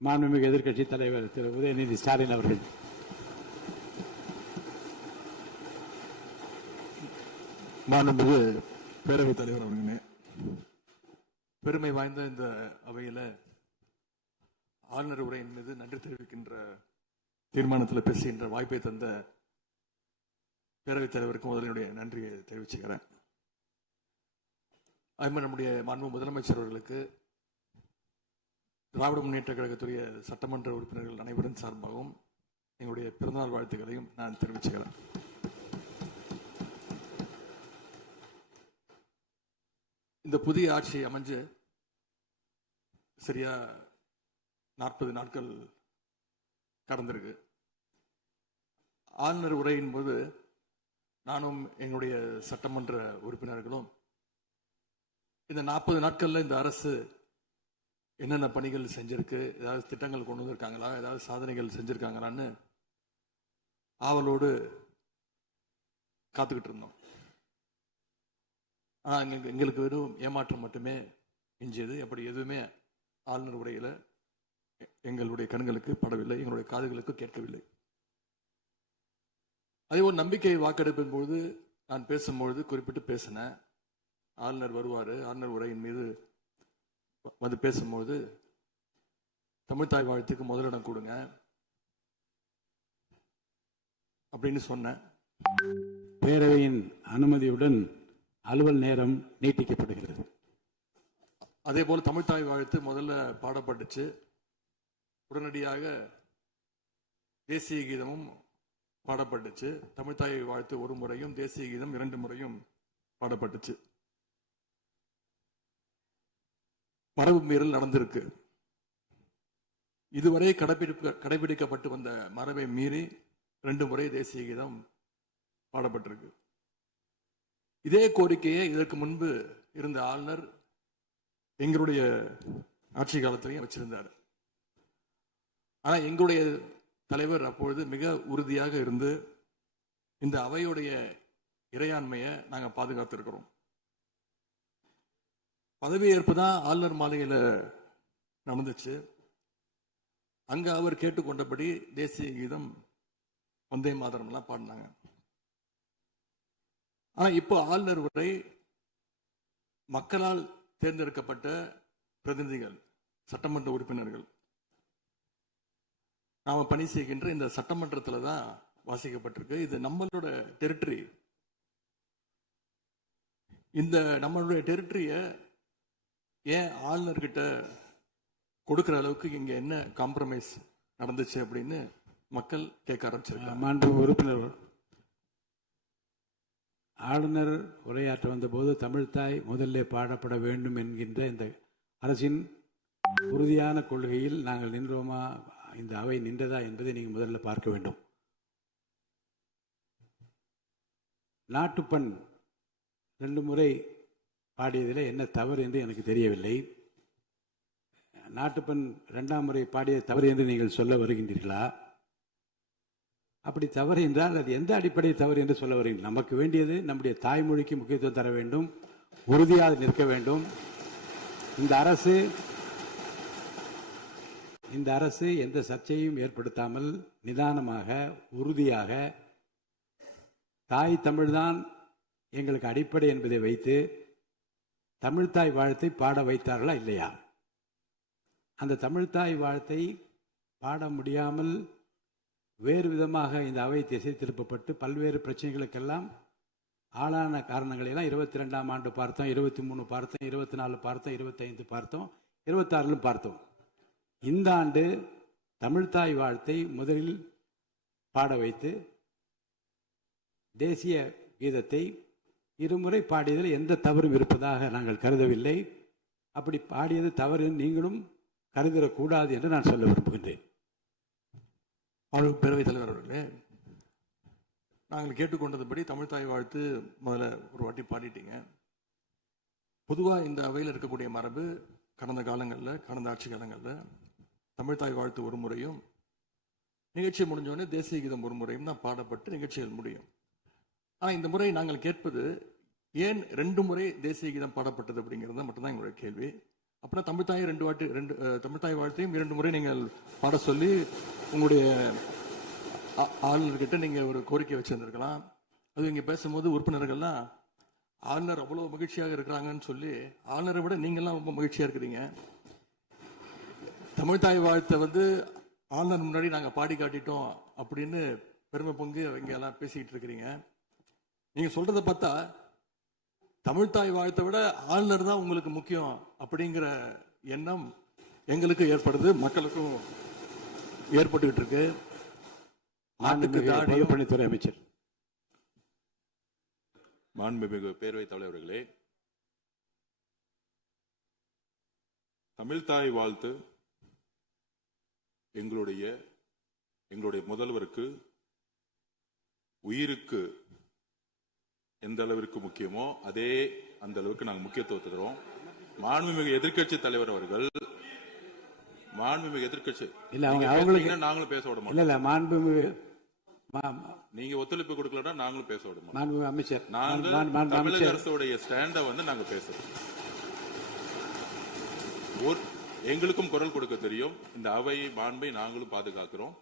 மாண்புமிகு எதிர்க்கட்சி தலைவர் திரு உதயநிதி ஸ்டாலின் அவர்கள். மாண்புமிகு பேரவைத் தலைவர் அவர்களே, பெருமை வாய்ந்த இந்த அவையில ஆளுநர் உரையின் மீது நன்றி தெரிவிக்கின்ற தீர்மானத்தில் பேசுகின்ற வாய்ப்பை தந்த பேரவைத் தலைவருக்கு முதலினுடைய நன்றியை தெரிவிச்சுக்கிறேன். அதுமாதிரி நம்முடைய மாண்பு முதலமைச்சர் அவர்களுக்கு திராவிட முன்னேற்ற கழகத்துடைய சட்டமன்ற உறுப்பினர்கள் அனைவரின் சார்பாகவும் எங்களுடைய பிறந்தநாள் வாழ்த்துக்களையும் நான் தெரிவிச்சுக்கிறேன். இந்த புதிய ஆட்சி அமைஞ்சு சரியா 40 நாட்கள் கடந்திருக்கு. ஆளுநர் உரையின் போது நானும் எங்களுடைய சட்டமன்ற உறுப்பினர்களும் இந்த 40 நாட்கள்ல இந்த அரசு என்னென்ன பணிகள் செஞ்சிருக்கு, ஏதாவது திட்டங்கள் கொண்டு வந்திருக்காங்களா, ஏதாவது சாதனைகள் செஞ்சிருக்காங்களான்னு ஆவலோடு காத்துக்கிட்டு இருந்தோம். எங்களுக்கு வெறும் ஏமாற்றம் மட்டுமே எஞ்சியது. அப்படி எதுவுமே ஆளுநர் உரையில எங்களுடைய கண்களுக்கு படவில்லை, எங்களுடைய காதுகளுக்கு கேட்கவில்லை. அதே ஒரு நம்பிக்கை வாக்கெடுப்பின் போது நான் பேசும்பொழுது குறிப்பிட்டு பேசினேன், ஆளுநர் வருவாரு, ஆளுநர் உரையின் மீது வந்து பேசும்போது தமிழ்தாய் வாழ்த்துக்கு முதலிடம் கொடுங்க அப்படின்னு சொன்னேன். பேரவையின் அனுமதியுடன் அலுவல் நேரம் நீட்டிக்கப்படுகிறது. அதே போல தமிழ்தாய் வாழ்த்து முதல்ல பாடப்பட்டுச்சு. உடனடியாக தேசிய கீதமும் பாடப்பட்டுச்சு. தமிழ்தாய் வாழ்த்து ஒரு முறையும் தேசிய கீதம் 2 முறையும் பாடப்பட்டுச்சு. மரபு மீறல் நடந்திருக்கு. இதுவரை கடைபிடிக்கப்பட்டு வந்த மரபை மீறி 2 முறை தேசிய கீதம் பாடப்பட்டிருக்கு. இதே கோரிக்கையை இதற்கு முன்பு இருந்த ஆளுநர் எங்களுடைய ஆட்சி காலத்திலையும் வச்சிருந்தார். ஆனா எங்களுடைய தலைவர் அப்பொழுது மிக உறுதியாக இருந்து இந்த அவையுடைய இறையாண்மையை நாங்க பாதுகாத்திருக்கிறோம். பதவியேற்பு தான் ஆளுநர் மாளிகையில நடந்துச்சு. அங்க அவர் கேட்டுக்கொண்டபடி தேசிய கீதம் வந்தே மாதரம் எல்லாம் பாடினாங்க. ஆனா இப்போ ஆளுநர் உரை மக்களால் தேர்ந்தெடுக்கப்பட்ட பிரதிநிதிகள், சட்டமன்ற உறுப்பினர்கள் நாம பணி செய்கின்ற இந்த சட்டமன்றத்தில் தான் வாசிக்கப்பட்டிருக்கு. இது நம்மளோட டெரிட்டரி. இந்த நம்மளுடைய டெரிட்டரிய ஏன் ஆளுநர்கிட்ட கொடுக்கிற அளவுக்கு இங்க என்ன காம்ப்ரமைஸ் நடந்துச்சு அப்படின்னு மக்கள் கேட்க ஆரம்பிச்சிருக்காங்க. மாண்பு உறுப்பினர், ஆளுநர் உரையாற்ற வந்தபோது தமிழ்தாய் முதல்ல பாடப்பட வேண்டும் என்கின்ற இந்த அரசின் உறுதியான கொள்கையில் நாங்கள் நின்றோமா, இந்த அவை நின்றதா என்பதை நீங்கள் முதல்ல பார்க்க வேண்டும். நாட்டுப்பண் 2 முறை பாடியதில் என்ன தவறு என்று எனக்கு தெரியவில்லை. நாட்டுப்பண் 2ஆம் முறை பாடிய தவறு என்று நீங்கள் சொல்ல வருகின்றீர்களா? அப்படி தவறு என்றால் அது எந்த அடிப்படை தவறு என்று சொல்ல வருகிறீர்கள்? நமக்கு வேண்டியது நம்முடைய தாய்மொழிக்கு முக்கியத்துவம் தர வேண்டும், உறுதியாக நிற்க வேண்டும். இந்த அரசு எந்த சர்ச்சையும் ஏற்படுத்தாமல் நிதானமாக உறுதியாக தாய் தமிழ்தான் எங்களுக்கு அடிப்படை என்பதை வைத்து தமிழ்தாய் வாழ்த்தை பாட வைத்தார்களா இல்லையா? அந்த தமிழ்தாய் வாழ்த்தை பாட முடியாமல் வேறு விதமாக இந்த அவை திசை திருப்பப்பட்டு பல்வேறு பிரச்சனைகளுக்கெல்லாம் ஆளான காரணங்களை எல்லாம் 22ஆம் ஆண்டு பார்த்தோம், 23 பார்த்தோம், 24 பார்த்தோம், 25 பார்த்தோம், 26 பார்த்தோம். இந்த ஆண்டு தமிழ்தாய் வாழ்த்தை முதலில் பாட வைத்து தேசிய கீதத்தை 2 முறை பாடியதில் எந்த தவறும் இருப்பதாக நாங்கள் கருதவில்லை. அப்படி பாடியது தவறு நீங்களும் கருதிடக்கூடாது என்று நான் சொல்ல விரும்புகின்றேன். பேரவைத் தலைவர் அவர்களே, நாங்கள் கேட்டுக்கொண்டதுபடி தமிழ்தாய் வாழ்த்து முதல்ல ஒரு வாட்டி பாடிட்டீங்க. பொதுவாக இந்த அவையில் இருக்கக்கூடிய மரபு கடந்த காலங்களில், கடந்த ஆட்சி காலங்களில் தமிழ்தாய் வாழ்த்து ஒரு முறையும் நிகழ்ச்சி முடிஞ்சோடனே தேசிய கீதம் ஒரு முறையும் தான் பாடப்பட்டு நிகழ்ச்சிகள் முடியும். ஆனால் இந்த முறை நாங்கள் கேட்பது ஏன் 2 முறை தேசிய கீதம் பாடப்பட்டது அப்படிங்கிறது மட்டும்தான் எங்களுடைய கேள்வி. அப்படின்னா தமிழ்த்தாயை தமிழ்த்தாய் வாழ்த்தையும் 2 முறை நீங்கள் பாட சொல்லி உங்களுடைய ஆளுநர்கிட்ட நீங்க ஒரு கோரிக்கை வச்சிருந்திருக்கலாம். அது இங்க பேசும்போது உறுப்பினர்கள்லாம் ஆளுநர் அவ்வளவு மகிழ்ச்சியாக இருக்கிறாங்கன்னு சொல்லி, ஆளுநரை விட நீங்கெல்லாம் ரொம்ப மகிழ்ச்சியா இருக்கிறீங்க. தமிழ்த்தாய் வாழ்த்தை ஆளுநர் முன்னாடி நாங்க பாடி காட்டிட்டோம் அப்படின்னு பெருமை பொங்கி இங்க எல்லாம் பேசிக்கிட்டு இருக்கிறீங்க. நீங்க சொல்றதை பார்த்தா தமிழ்த்தாய் வாழ்த்தை விட ஆளுநர் தான் உங்களுக்கு முக்கியம் அப்படிங்கிற எண்ணம் எங்களுக்கு ஏற்படுது, மக்களுக்கும் ஏற்பட்டுக்கிட்டு இருக்கு. பொதுப்பணித்துறை அமைச்சர். மாண்புமிகு பேரவைத் தலைவர்களே, தமிழ்த்தாய் வாழ்த்து எங்களுடைய முதல்வருக்கு உயிருக்கு எந்த அளவிற்கு முக்கியமோ அதே அந்த அளவுக்கு நாங்கள் முக்கியத்துவம் தருவோம். மாண்புமிகு எதிர்க்கட்சி தலைவர் அவர்கள் நாங்களும் பேச விட மாட்டோம். நீங்க ஒத்துழைப்பு கொடுக்கலன்னா நாங்களும் பேச விட மாட்டோம். அமைச்சர், தமிழக அரசுடைய ஸ்டாண்ட நாங்க பேசுறோம். எங்களுக்கும் குரல் கொடுக்க தெரியும். இந்த அவையை மாண்பை நாங்களும் பாதுகாக்கிறோம்.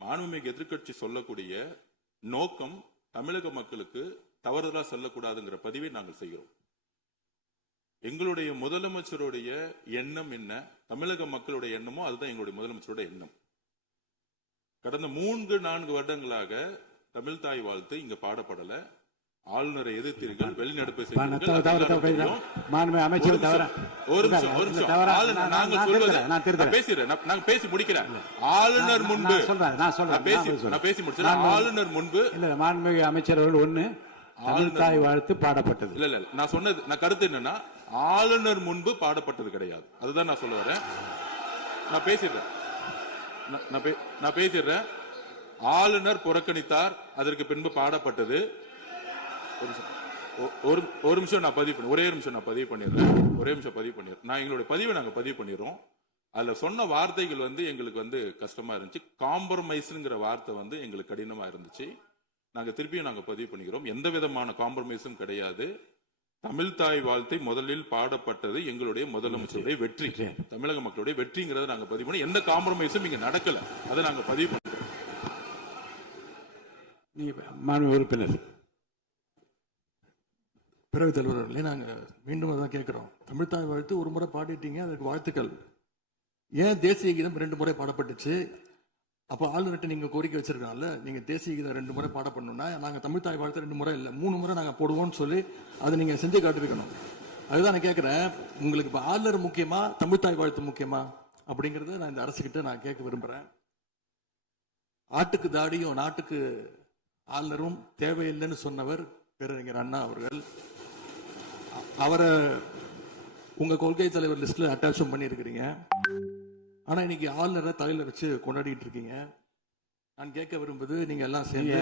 மாண்புமிகு எதிர்க்கட்சி சொல்லக்கூடிய நோக்கம் தமிழக மக்களுக்கு தவறுதலா சொல்லக்கூடாதுங்கிற பதிவை நாங்கள் செய்கிறோம். எங்களுடைய முதலமைச்சருடைய எண்ணம் என்ன, தமிழக மக்களுடைய எண்ணமோ அதுதான் எங்களுடைய முதலமைச்சருடைய எண்ணம். கடந்த 3-4 வருடங்களாக தமிழ்த்தாய் வாழ்த்து இங்க பாடப்படல. ஆளுநரை எதிர்த்தீர்கள், வெளிநடப்பு பேசி முடிக்கிறேன். ஆளுநர் முன்பு ஆளுநர் முன்பு மாண்புமிகு அமைச்சர் அவர்கள் ஒண்ணு தமிழ்த்தாய் வாழ்த்து பாடப்பட்டது. இல்ல நான் சொன்னது, நான் கருத்து என்னன்னா ஆளுநர் முன்பு பாடப்பட்டது கிடையாது. அதுதான் நான் சொல்ல வரேன். நான் பேசிடுறேன். ஆளுநர் புறக்கணித்தார், அதற்கு பின்பு பாடப்பட்டது. ஒரு நிமிஷம் நான் பதிவு பண்ணி, ஒரே நிமிஷம் நான் பதிவு பண்ணிடுறேன். நான் எங்களுடைய பதிவை நாங்க பதிவு பண்ணிடுறோம். அதுல சொன்ன வார்த்தைகள் எங்களுக்கு கஷ்டமா இருந்துச்சு. காம்ப்ரமைஸ்ங்கிற வார்த்தை எங்களுக்கு கடினமா இருந்துச்சு. நாங்க திருப்பியும் நாங்க பதிவு பண்ணிக்கிறோம். எந்த விதமான காம்ப்ரமைஸும் கிடையாது. தமிழ்த்தாய் வாழ்த்தை முதலில் பாடப்பட்டது எங்களுடைய முதலமைச்சருடைய வெற்றி, தமிழக மக்களுடைய வெற்றிங்கிறத நாங்க பதிவு பண்ணி, எந்த காம்ப்ரமைஸும் இங்க நடக்கல. அதை நாங்க பதிவு பண்றோம். உறுப்பினர் பேரவைத் தலைவர்களே, நாங்க மீண்டும் அதான் கேட்கிறோம். தமிழ்த்தாய் வாழ்த்து ஒரு முறை பாடிட்டீங்க, அதுக்கு வாழ்த்துக்கள். ஏன் தேசிய கீதம் 2 முறை பாடப்பட்டுச்சு? அப்ப ஆளுநர்கிட்ட நீங்க கோரிக்கை வச்சிருக்கனால நீங்க தேசிய கீதம் 2 முறை பாட பண்ணணும்னா நாங்க தமிழ்த்தாய் வாழ்த்து 2 முறை இல்ல 3 முறை நாங்க போடுவோம்னு சொல்லி அதை நீங்க செஞ்சு காட்டிருக்கணும். அதுதான் நான் கேட்கிறேன். உங்களுக்கு இப்ப ஆளுநர் முக்கியமா, தமிழ்த்தாய் வாழ்த்து முக்கியமா அப்படிங்கறத நான் இந்த அரசுகிட்ட நான் கேட்க விரும்புறேன். ஆட்டுக்கு தாடியும் நாட்டுக்கு ஆளுநரும் தேவையில்லைன்னு சொன்னவர் பேரறிஞர் அண்ணா அவர்கள். அவரை உங்க கொள்கை தலைவர் லிஸ்ட்ல அட்டாச்சும் பண்ணியிருக்கிறீங்க. ஆனா இன்னைக்கு ஆளுநரை தலையில வச்சு கொண்டாடிட்டு இருக்கீங்க. நான் கேட்க விரும்புவது, நீங்க எல்லாம் சேர்ந்து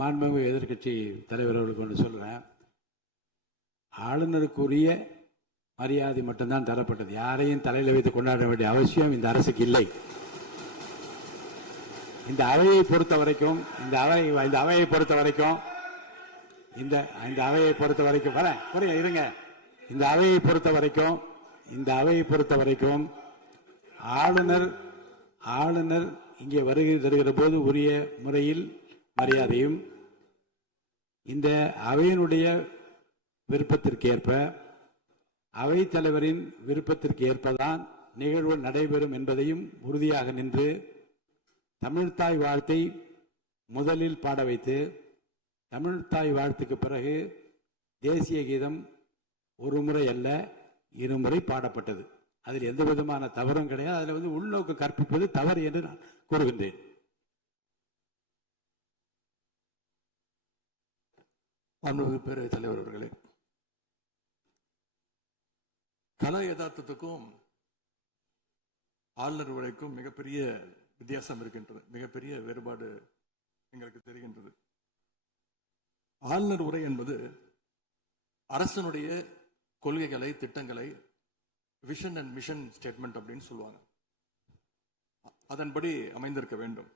மாண்புமிகு எதிர்க்கட்சி தலைவர் அவர்களுக்கு ஒன்று சொல்றேன். ஆளுநருக்குரிய மரியாதை மட்டும்தான் தரப்பட்டது. யாரையும் தலையில வைத்து கொண்டாட வேண்டிய அவசியம் இந்த அரசுக்கு இல்லை. இந்த அவையை பொறுத்த வரைக்கும் ஆளுநர் இங்கே வருகை தருகிற போது உரிய முறையில் மரியாதையும், இந்த அவையினுடைய விருப்பத்திற்கு ஏற்ப, அவைத் தலைவரின் விருப்பத்திற்கு ஏற்பதான் நிகழ்வு நடைபெறும் என்பதையும் உறுதியாக நின்று தமிழ்த்தாய் வாழ்த்தை முதலில் பாட வைத்து, தமிழ்த்தாய் வாழ்த்துக்கு பிறகு தேசிய கீதம் ஒரு முறை அல்ல 2 முறை பாடப்பட்டது. அதில் எந்த விதமான தவறும் கிடையாது. அதில் உள்நோக்கம் கற்பிப்பது தவறு என்று நான் கூறுகின்றேன். பேரவைத் தலைவர் அவர்களே, கலா யதார்த்தத்துக்கும் ஆளுநர் உரைக்கும் மிகப்பெரிய வித்தியாசம் இருக்கின்றது. மிகப்பெரிய வேறுபாடு எங்களுக்கு தெரிகின்றது. ஆளுநர் உரை என்பது அரசனுடைய கொள்கைகளை, திட்டங்களை, விஷன் அண்ட் மிஷன் ஸ்டேட்மெண்ட் அப்படின்னு சொல்லுவாங்க. அதன்படி அமைந்திருக்க வேண்டும்.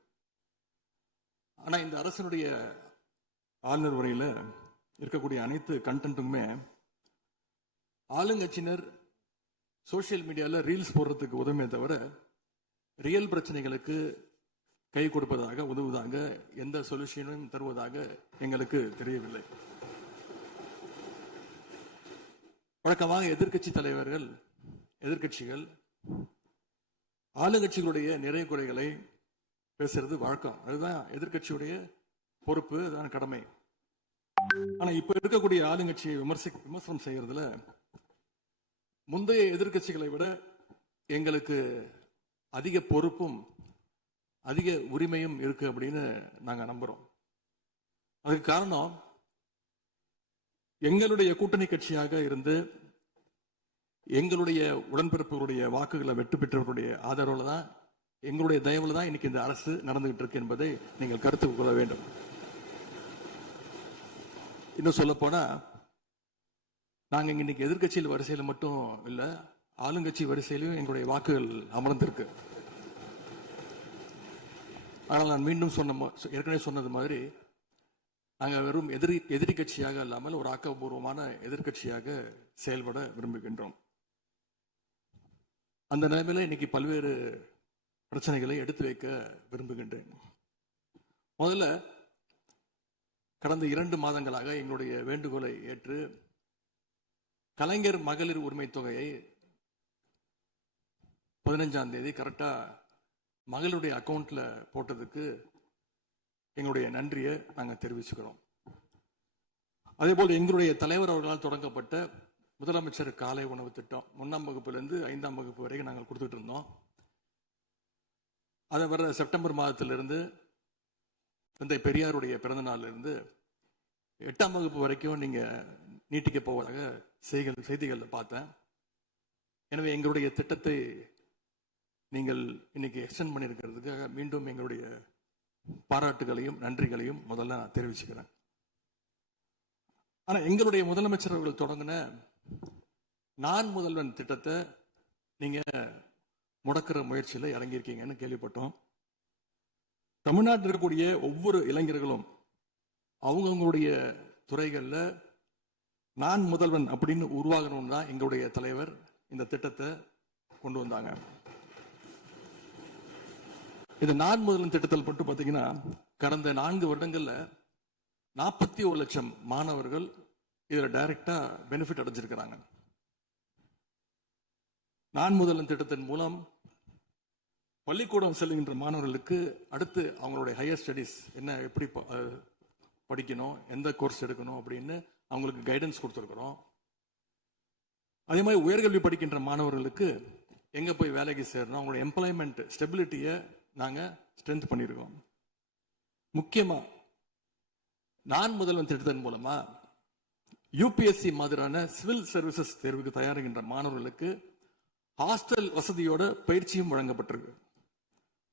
ஆனா இந்த அரசனுடைய ஆளுநர் உரையில இருக்கக்கூடிய அனைத்து கண்டென்ட்டுமே ஆளுங்கட்சியினர் சோஷியல் மீடியால ரீல்ஸ் போடுறதுக்கு உதவுமே தவிர ரியல் பிரச்சனைகளுக்கு கை கொடுப்பதாக உதவுவதாக எந்த சொல்யூஷனும் தருவதாக எங்களுக்கு தெரியவில்லை. வழக்கமாக எதிர்க்கட்சி தலைவர்கள், எதிர்க்கட்சிகள் ஆளுங்கட்சிகளுடைய நிறை குறைகளை பேசுறது வழக்கம். அதுதான் எதிர்க்கட்சியுடைய பொறுப்பு, அதுதான் கடமை. ஆனா இப்ப இருக்கக்கூடிய ஆளுங்கட்சியை விமர்சனம் செய்யறதுல முந்தைய எதிர்க்கட்சிகளை விட எங்களுக்கு அதிக பொறுப்பும் அதிக உரிமையும் இருக்கு அப்படின்னு நாங்க நம்புறோம். அதுக்கு காரணம், எங்களுடைய கூட்டணி கட்சியாக இருந்து எங்களுடைய உடன்பிறப்புகளுடைய வாக்குகளை வெற்றி பெற்றவர்களுடைய ஆதரவுல தான், எங்களுடைய தயவுல தான் இன்னைக்கு இந்த அரசு நடந்துகிட்டு இருக்கு என்பதை நீங்கள் கருத்துக் கொள்ள வேண்டும். இன்னும் சொல்ல போனா, நாங்க இன்னைக்கு எதிர்கட்சியில் வரிசையில் மட்டும் இல்ல, ஆளுங்கட்சி வரிசையிலும் எங்களுடைய வாக்குகள் அமர்ந்திருக்கு. ஆனால் நான் மீண்டும் ஏற்கனவே சொன்னது மாதிரி, நாங்கள் வெறும் எதிரி கட்சியாக இல்லாமல் ஒரு ஆக்கப்பூர்வமான எதிர்கட்சியாக செயல்பட விரும்புகின்றோம். அந்த நிலைமையில இன்னைக்கு பல்வேறு பிரச்சனைகளை எடுத்து வைக்க விரும்புகின்றேன். முதல்ல, கடந்த 2 மாதங்களாக எங்களுடைய வேண்டுகோளை ஏற்று கலைஞர் மகளிர் உரிமை தொகையை 15ஆம் தேதி கரெக்டா மகளுடைய அக்கௌண்ட்ல போட்டதுக்கு எங்களுடைய நன்றியை நாங்கள் தெரிவிச்சுக்கிறோம். அதே போல் எங்களுடைய தலைவர் அவர்களால் தொடங்கப்பட்ட முதலமைச்சர் காலை உணவு திட்டம் 1ஆம் வகுப்பிலிருந்து 5ஆம் வகுப்பு வரைக்கும் நாங்கள் கொடுத்துட்டு இருந்தோம். அதை வர செப்டம்பர் மாதத்திலிருந்து தந்தை பெரியாருடைய பிறந்த நாளிலிருந்து 8ஆம் வகுப்பு வரைக்கும் நீங்க நீட்டிக்க போவதாக செய்திகளில் பார்த்தேன். எனவே எங்களுடைய திட்டத்தை நீங்கள் இன்னைக்கு எக்ஸ்டெண்ட் பண்ணியிருக்கிறதுக்காக மீண்டும் எங்களுடைய பாராட்டுகளையும் நன்றிகளையும் முதல்ல நான் தெரிவிச்சுக்கிறேன். ஆனா எங்களுடைய முதலமைச்சர் அவர்கள் தொடங்கின நான் முதல்வன் திட்டத்தை நீங்க முடக்கிற முயற்சியில் இறங்கியிருக்கீங்கன்னு கேள்விப்பட்டோம். தமிழ்நாட்டில் இருக்கக்கூடிய ஒவ்வொரு இளைஞர்களும் அவங்களுடைய துறைகள்ல நான் முதல்வன் அப்படின்னு உருவாகணும்னு தான் எங்களுடைய தலைவர் இந்த திட்டத்தை கொண்டு வந்தாங்க. இது நான் முதல்வன் திட்டத்தில் மட்டும் பார்த்தீங்கன்னா, கடந்த 4 வருடங்கள்ல 41 லட்சம் மாணவர்கள் இதுல டைரக்டா பெனிஃபிட் அடைஞ்சிருக்கிறாங்க. நான் முதல்வன் திட்டத்தின் மூலம் பள்ளிக்கூடம் செல்கின்ற மாணவர்களுக்கு அடுத்து அவங்களுடைய ஹையர் ஸ்டடீஸ் என்ன, எப்படி படிக்கணும், எந்த கோர்ஸ் எடுக்கணும் அப்படின்னு அவங்களுக்கு கைடன்ஸ் கொடுத்துருக்கிறோம். அதே மாதிரி உயர்கல்வி படிக்கின்ற மாணவர்களுக்கு எங்க போய் வேலைக்கு சேரணும், அவங்களோட எம்ப்ளாய்மெண்ட் ஸ்டெபிலிட்டியை நாங்க ஸ்ட்ரென்த் பண்ணியிருக்கோம். முக்கியமா நான் முதல்வன் திட்டத்தின் மூலமா யூபிஎஸ்சி மாதிரியான சிவில் சர்வீசஸ் தேர்வுக்கு தயாரிக்கின்ற மாணவர்களுக்கு ஹாஸ்டல் வசதியோட பயிற்சியும் வழங்கப்பட்டிருக்கு.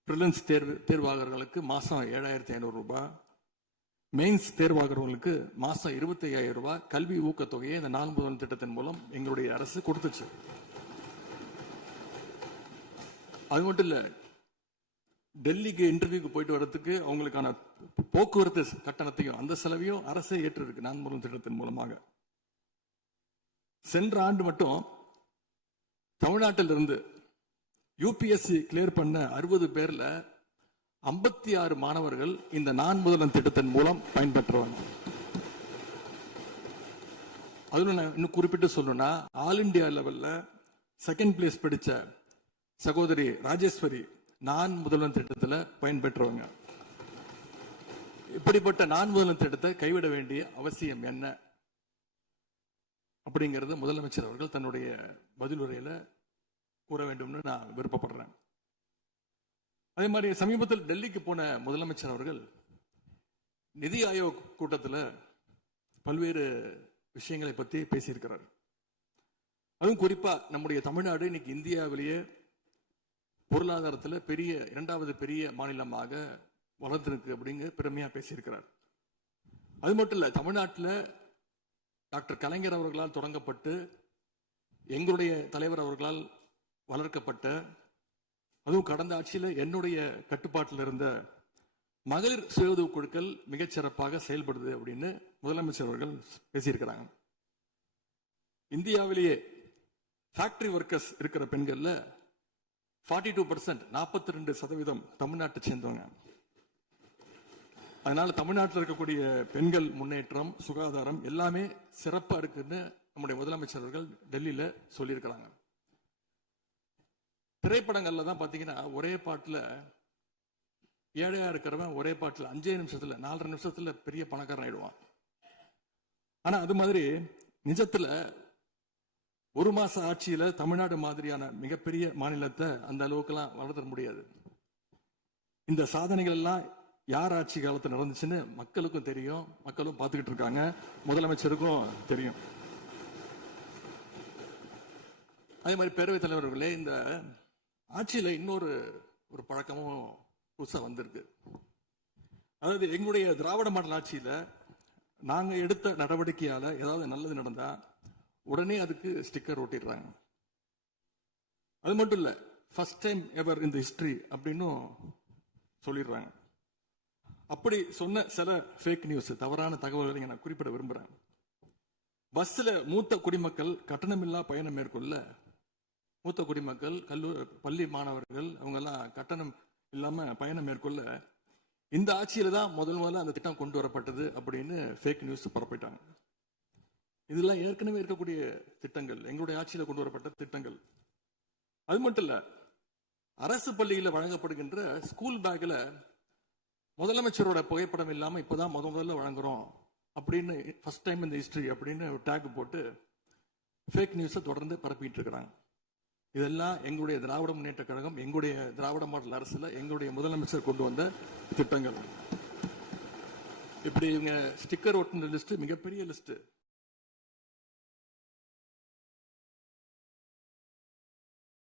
பிரிலிம்ஸ் தேர்வாளர்களுக்கு மாசம் 7,500 ரூபாய், மெயின்ஸ் தேர்வாகிறவங்களுக்கு மாசம் 25,000 ரூபாய் கல்வி ஊக்கத்தொகையை இந்த நான் முதல்வன் திட்டத்தின் மூலம் எங்களுடைய அரசு கொடுத்துச்சு. அது மட்டும் இல்ல, டெல்லிக்கு இன்டர்வியூக்கு போயிட்டு வர்றதுக்கு அவங்களுக்கான போக்குவரத்து கட்டணத்தையும் அந்த செலவையும் அரசே ஏற்று இருக்கு நான் முதல்வன் திட்டத்தின் மூலமாக. சென்ற ஆண்டு மட்டும் தமிழ்நாட்டில் இருந்து யூபிஎஸ்சி கிளியர் பண்ண 60 பேர்ல 56 மாணவர்கள் இந்த நான் முதல்வன் திட்டத்தின் மூலம் பயன்பெற்றவங்க. அதுல நான் இன்னும் குறிப்பிட்டு சொல்லணும்னா, ஆல் இண்டியா லெவல்ல 2nd பிளேஸ் பிடிச்ச சகோதரி ராஜேஸ்வரி நான் முதல்வன் திட்டத்தில் பயன்பெற்றவங்க. இப்படிப்பட்ட நான் முதல்வன் திட்டத்தை கைவிட வேண்டிய அவசியம் என்ன அப்படிங்கறத முதலமைச்சர் அவர்கள் தன்னுடைய பதிலுரையில கூற வேண்டும்னு நான் விருப்பப்படுறேன். அதே மாதிரி சமீபத்தில் டெல்லிக்கு போன முதலமைச்சர் அவர்கள் நிதி ஆயோக் கூட்டத்தில் பல்வேறு விஷயங்களை பத்தி பேசியிருக்கிறார். அதுவும் குறிப்பா நம்முடைய தமிழ்நாடு இன்னைக்கு இந்தியாவிலேயே பொருளாதாரத்தில் 2வது பெரிய மாநிலமாக வளர்ந்திருக்கு அப்படிங்க பெருமையா பேசியிருக்கிறார். அது மட்டும் இல்ல, தமிழ்நாட்டில் டாக்டர் கலைஞர் அவர்களால் தொடங்கப்பட்டு எங்களுடைய தலைவர் அவர்களால் வளர்க்கப்பட்ட, அதுவும் கடந்த ஆட்சியில் என்னுடைய கட்டுப்பாட்டில் இருந்த மகளிர் சுய உதவி குழுக்கள் மிகச்சிறப்பாக செயல்படுது அப்படின்னு முதலமைச்சர் அவர்கள் பேசியிருக்கிறாங்க. இந்தியாவிலேயே ஃபேக்டரி ஒர்க்கர்ஸ் இருக்கிற பெண்கள்ல 42%, 42% தமிழ்நாட்டை சேர்ந்தவங்க. அதனால தமிழ்நாட்டில் இருக்கக்கூடிய பெண்கள் முன்னேற்றம், சுகாதாரம் எல்லாமே சிறப்பா இருக்குன்னு நம்முடைய முதலமைச்சர் அவர்கள் டெல்லியில சொல்லியிருக்கிறாங்க. திரைப்படங்கள்ல தான் பாத்தீங்கன்னா ஒரே பாட்டுல ஏழையா இருக்கிறவன் ஒரே பாட்டுல 5 நிமிஷத்துல 4.5 நிமிஷத்துல பெரிய பணக்காரன் ஆயிடுவான். ஆனா அது மாதிரி நிஜத்துல ஒரு மாச ஆட்சியில தமிழ்நாடு மாதிரியான மிகப்பெரிய மாநிலத்தை அந்த அளவுக்குலாம் வளர்த்த முடியாது. இந்த சாதனைகள் எல்லாம் யார் ஆட்சி காலத்தில் நடந்துச்சுன்னு மக்களுக்கும் தெரியும், மக்களும் பார்த்துக்கிட்டு இருக்காங்க, முதலமைச்சருக்கும் தெரியும். அதே மாதிரி பேரவைத் தலைவர்களே, இந்த ஆட்சியில இன்னொரு பழக்கமும் புதுசா வந்திருக்கு. அதாவது எங்களுடைய திராவிட மாடல் ஆட்சியில நாங்க எடுத்த நடவடிக்கையால ஏதாவது நல்லது நடந்தா உடனே அதுக்கு ஸ்டிக்கர் ஒட்டிடுறாங்க. அது மட்டும் இல்ல, ஃபர்ஸ்ட் டைம் எவர் இந்த ஹிஸ்டரி அப்படின்னு சொல்லிடுறாங்க. அப்படி சொன்ன சில ஃபேக் நியூஸ், தவறான தகவல்களை நான் குறிப்பிட விரும்புறேன். பஸ்ல மூத்த குடிமக்கள் கட்டணமில்லா பயணம் மேற்கொள்ள, மூத்த குடிமக்கள், பள்ளி மாணவர்கள் அவங்க எல்லாம் கட்டணம் இல்லாம பயணம் மேற்கொள்ள இந்த ஆட்சியில தான் முதல்ல அந்த திட்டம் கொண்டு வரப்பட்டது அப்படின்னு ஃபேக் நியூஸ் பரப்பிட்டாங்க. இதெல்லாம் ஏற்கனவே இருக்கக்கூடிய திட்டங்கள், எங்களுடைய ஆட்சியில கொண்டு வரப்பட்ட திட்டங்கள். அது மட்டும் இல்ல, அரசு பள்ளியில வழங்கப்படுகின்ற ஸ்கூல் பேக்ல முதலமைச்சரோட புகைப்படம் இல்லாம இப்பதான் முதல்ல வழங்குறோம் அப்படின்னு, ஃபர்ஸ்ட் டைம் இந்த ஹிஸ்டரி அப்படின்னு டேக் போட்டு ஃபேக் நியூஸை தொடர்ந்து பரப்பிட்டு இருக்கிறாங்க. இதெல்லாம் எங்களுடைய திராவிட முன்னேற்ற கழகம், எங்களுடைய திராவிட மாடல் அரசுல எங்களுடைய முதலமைச்சர் கொண்டு வந்த திட்டங்கள். இப்படி இவங்க ஸ்டிக்கர் ஒட்டின லிஸ்ட் மிகப்பெரிய லிஸ்ட்.